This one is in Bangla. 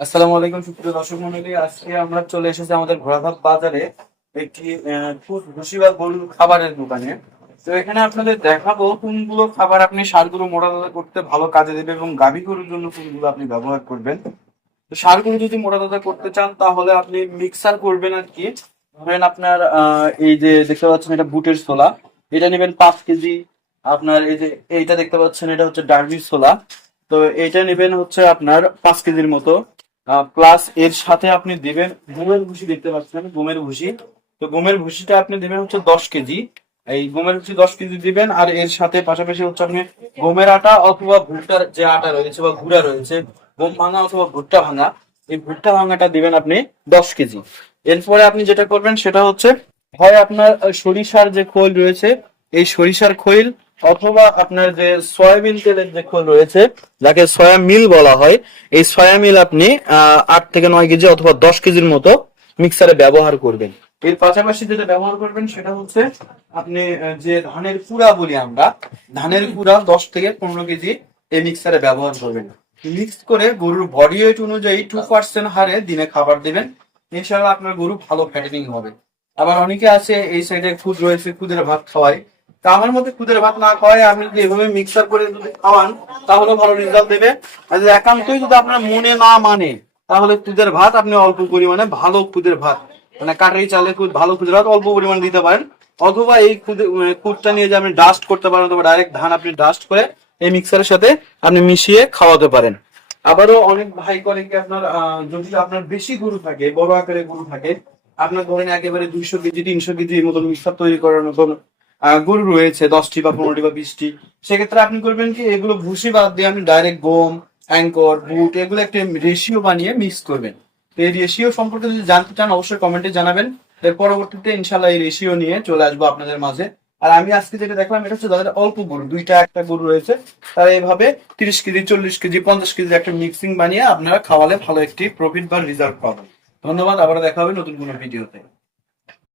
আসসালামু আলাইকুম সুপ্রিয় দর্শক মন্ডলী, আজকে আমরা চলে এসেছি আমাদের ঘোড়াঘাট বাজারে একটি খুব ভুসিবাদ গরুর খাবারের দোকানে। তো এখানে আপনাদের দেখাবো কোনগুলো খাবার আপনি ষাঁড়গুলো মোটা তাজা করতে ভালো কাজে দেবে এবং গাভী গরুর জন্য কোনগুলো আপনি ব্যবহার করবেন। তো ষাঁড়গুলো যদি মোটা তাজা করতে চান তাহলে আপনি মিক্সার করবেন আর কি। ধরেন আপনার এই যে দেখতে পাচ্ছেন এটা বুটের ছোলা, এটা নেবেন 5 কেজি। আপনার এই যে এইটা দেখতে পাচ্ছেন এটা হচ্ছে ডার্বি ছোলা, তো এইটা নেবেন হচ্ছে আপনার 5 কেজির মতো। প্লাস এর সাথে আপনি দিবেন গমের ভুসি, দেখতে পাচ্ছেন গমের ভুসি। তো গমের ভুসিটা আপনি দিবেন হচ্ছে 10 কেজি। এই গমের ভুসি 10 কেজি দিবেন, আর এর সাথে পাশাপাশি হচ্ছে আপনি গমের আটা অথবা ভুট্টার যে আটা রয়েছে বা গুঁড়া রয়েছে, গম ভাঙা অথবা ভুট্টা ভাঙা, এই ভুট্টা ভাঙাটা দিবেন আপনি 10 কেজি। এরপরে আপনি যেটা করবেন সেটা হচ্ছে হয় আপনার সরিষার যে খোল রয়েছে, এই সরিষার খৈল, অথবা আপনার যে সয়াবিন তেলের যে খোল রয়েছে, যাকে সয়া মিল বলা হয়, এই সয়া মিল আপনি 8 থেকে 9 কেজি অথবা 10 কেজির মতো মিক্সারে ব্যবহার করবেন। এর পাশাপাশি যেটা ব্যবহার করবেন সেটা হচ্ছে আপনি যে ধানের কুড়া বলি আমরা, ধানের কুড়া 10 থেকে 15 কেজি এই মিক্সারে ব্যবহার করবেন। মিক্স করে গরুর বডি ওয়েট অনুযায়ী 2% হারে দিনে খাবার দিবেন। ইনশাআল্লাহ আপনার গরু ভালো ফ্যাটেনিং হবে। আবার অনেকে আছে এই সাইডে খুদ রয়েছে, খুদের ভাত খাওয়ায়। তা আমার মতে খুদের ভাত না খাওয়ায় আপনি যদি এভাবে মিক্সার করে যদি খাওয়ান তাহলে ভালো রেজাল্ট দেবে। আর যদি একান্তই যদি আপনার মনে না মানে, তাহলে খুদের ভাত আপনি অল্প পরিমাণে ভালো খুদের ভাত, মানে কাটারি চালে খুদ ভালো খুদের ভাত অল্প পরিমাণে দিতে পারেন। অথবা এই খুদটা নিয়ে যে আপনি ডাস্ট করতে পারেন, অথবা ডাইরেক্ট ধান আপনি ডাস্ট করে এই মিক্সারের সাথে আপনি মিশিয়ে খাওয়াতে পারেন। আবারও অনেক ভাই করে কি আপনার যদি আপনার বেশি গরু থাকে, বড় আকারের গরু থাকে, আপনার ধরেন একেবারে 200 কেজি 300 কেজির মতো মিক্সার তৈরি করার মতন গরু রয়েছে, 10টি বা 15টি বা 20টি, সেক্ষেত্রে আপনি করবেন কি এগুলো ভুসি বাদ দিয়ে আপনি ডাইরেক্ট গম, অ্যাঙ্কর, বুট এগুলো একটা রেশিও বানিয়ে মিক্স করবেন। তো এই রেশিও সম্পর্কে যদি জানতে চান অবশ্যই কমেন্টে জানাবেন। এর পরবর্তীতে ইনশাল্লাহ এই রেশিও নিয়ে চলে আসবো আপনাদের মাঝে। আর আমি আজকে যেটা দেখলাম এটা হচ্ছে যাদের অল্প গরু, দুইটা একটা গরু রয়েছে, তারা এইভাবে 30 কেজি 40 কেজি 50 কেজি একটা মিক্সিং বানিয়ে আপনারা খাওয়ালে ভালো একটি প্রফিট বা রেজাল্ট পাবেন। ধন্যবাদ, আবার দেখা হবে নতুন কোনো ভিডিওতে।